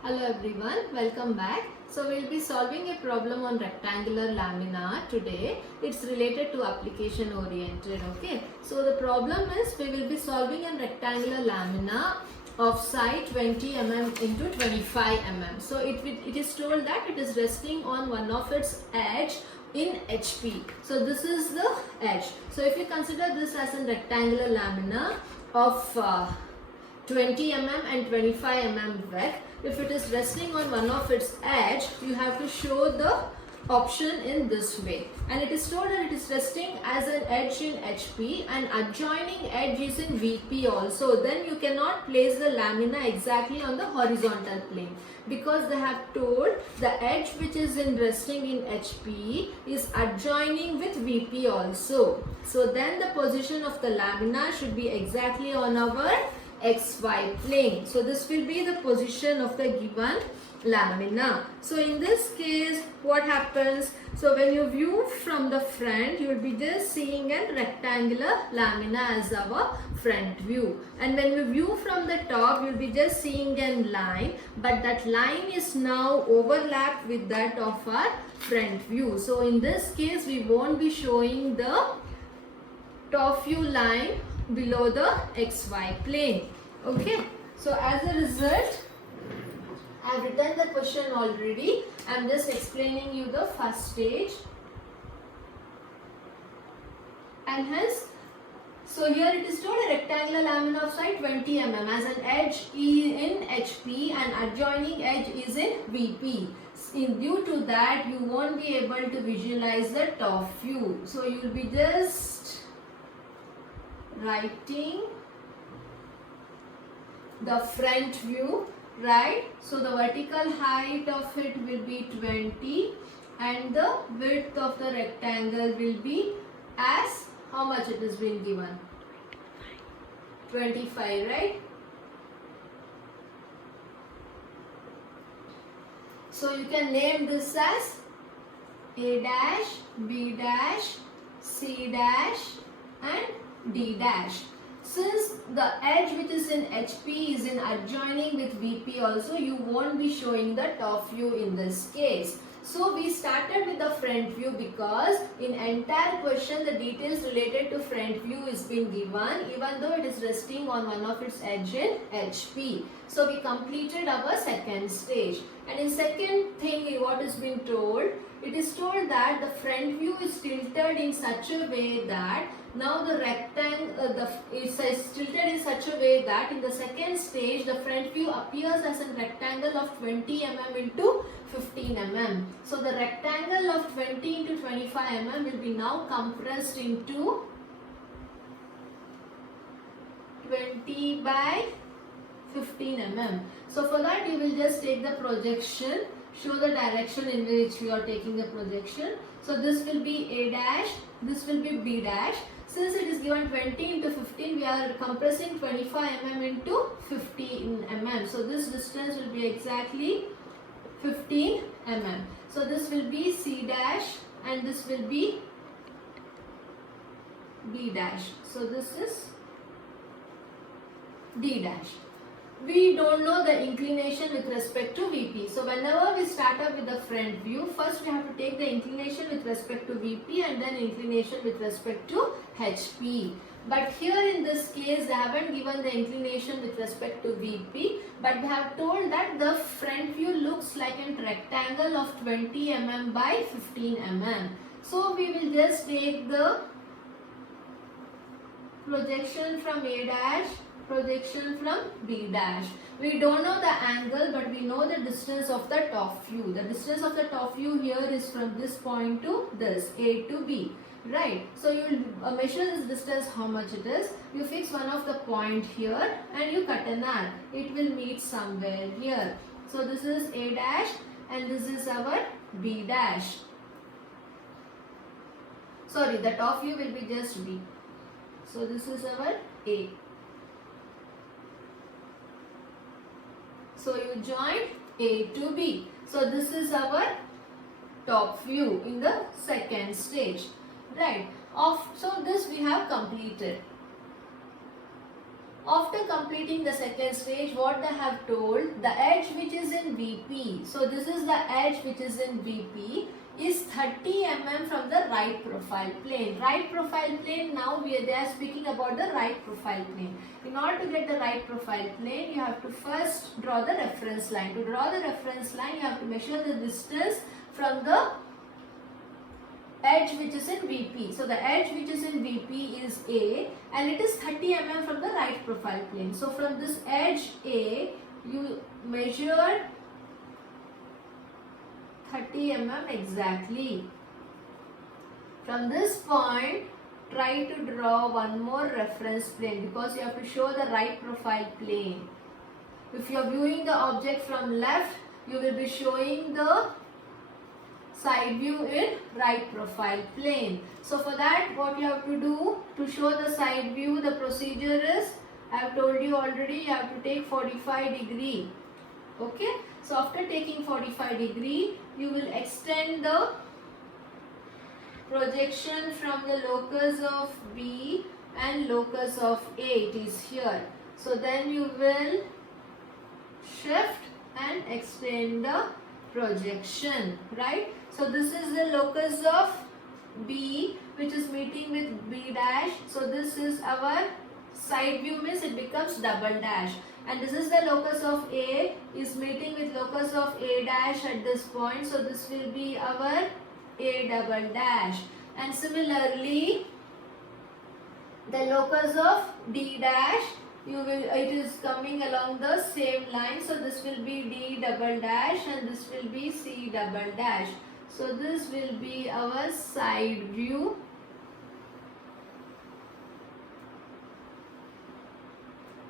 Hello everyone, welcome back. So we'll be solving a problem on rectangular lamina today. It's related to application oriented. Okay. So the problem is we will be solving a rectangular lamina of side 20 mm into 25 mm. So it is told that it is resting on one of its edge in HP. So this is the edge. So if you consider this as a rectangular lamina of 20 mm and 25 mm width, if it is resting on one of its edge, you have to show the option in this way, and it is told that it is resting as an edge in HP and adjoining edge is in VP also. Then you cannot place the lamina exactly on the horizontal plane, because they have told the edge which is in resting in HP is adjoining with VP also. So then the position of the lamina should be exactly on our XY plane. So this will be the position of the given lamina. So in this case, what happens? So when you view from the front, you will be just seeing a rectangular lamina as our front view. And when you view from the top, you will be just seeing a line, but that line is now overlapped with that of our front view. So in this case, we won't be showing the top view line below the XY plane. Okay, so as a result, I have written the question already. I am just explaining you the first stage, and hence, so here it is told a rectangular lamina of side 20 mm as an edge in HP and adjoining edge is in VP. Due to that, you won't be able to visualize the top view. So you will be just writing the front view, right? So the vertical height of it will be 20 and the width of the rectangle will be as how much it has been given? 25, right? So you can name this as A dash, B dash, C dash and D dash. Since the edge which is in HP is in adjoining with VP also, you won't be showing the top view in this case. So we started with the front view because in entire question the details related to front view is being given, even though it is resting on one of its edge in HP. So we completed our second stage. And in second thing, what is being told? It is told that the front view is tilted in such a way that now the rectangle is tilted in such a way that in the second stage the front view appears as a rectangle of 20 mm into 15 mm. So the rectangle of 20 into 25 mm will be now compressed into 20 by 15 mm. So for that you will just take the projection, show the direction in which we are taking the projection. So this will be A dash, this will be B dash. Since it is given 20 into 15, we are compressing 25 mm into 15 mm. So this distance will be exactly 15 mm. So this will be C dash and this will be B dash. So this is D dash. We don't know the inclination with respect to VP. So whenever we start up with the front view, first we have to take the inclination with respect to VP and then inclination with respect to HP. But here in this case, they haven't given the inclination with respect to VP, but they have told that the front view looks like a rectangle of 20 mm by 15 mm. So we will just take the projection from A dash, projection from B dash. We don't know the angle, but we know the distance of the top view. The distance of the top view here is from this point to this, A to B, right? So you will measure this distance, how much it is. You fix one of the point here and you cut an arc. It will meet somewhere here. So this is A dash and this is our B dash. Sorry, the top view will be just B. So this is our A. So you join A to B. So this is our top view in the second stage, right? So this we have completed. After completing the second stage, what they have told, the edge which is in VP, so this is the edge which is in VP, is 30 mm from the right profile plane. Right profile plane, now they are speaking about the right profile plane. In order to get the right profile plane, you have to first draw the reference line. To draw the reference line, you have to measure the distance from the edge which is in VP. So the edge which is in VP is A and it is 30 mm from the right profile plane. So from this edge A, you measure 30 mm exactly. From this point, try to draw one more reference plane because you have to show the right profile plane. If you are viewing the object from left, you will be showing the side view in right profile plane. So for that, what you have to do to show the side view, the procedure is, I have told you already, you have to take 45 degree. Okay, so after taking 45 degree, you will extend the projection from the locus of B and locus of A. It is here. So then you will shift and extend the projection, right? So this is the locus of B which is meeting with B dash. So this is our side view, means it becomes double dash. And this is the locus of A is meeting with locus of A dash at this point. So this will be our A double dash. And similarly, the locus of D dash, it is coming along the same line. So this will be D double dash and this will be C double dash. So this will be our side view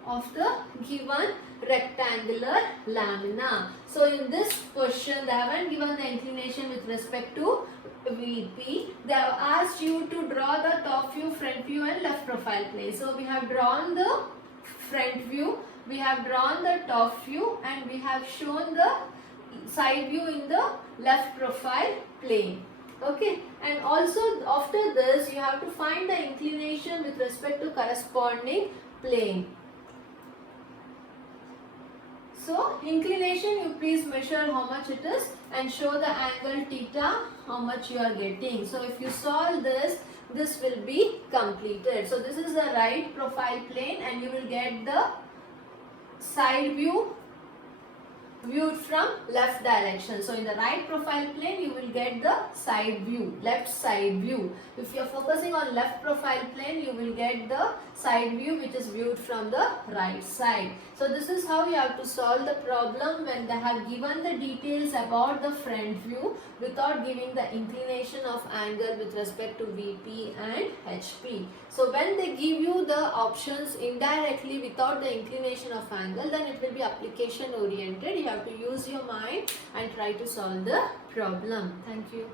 of the given rectangular lamina. So in this question, they haven't given the inclination with respect to VP. They have asked you to draw the top view, front view and left profile plane. So we have drawn the front view, we have drawn the top view and we have shown the side view in the left profile plane. Okay, and also after this you have to find the inclination with respect to corresponding plane. So inclination, you please measure how much it is and show the angle theta, how much you are getting. So if you solve this, this will be completed. So this is the right profile plane and you will get the side view viewed from left direction. So in the right profile plane, you will get the side view, left side view. If you are focusing on left profile plane, you will get the side view which is viewed from the right side. So this is how you have to solve the problem when they have given the details about the front view without giving the inclination of angle with respect to VP and HP. So when they give you the options indirectly without the inclination of angle, then it will be application oriented. You have to use your mind and try to solve the problem. Thank you.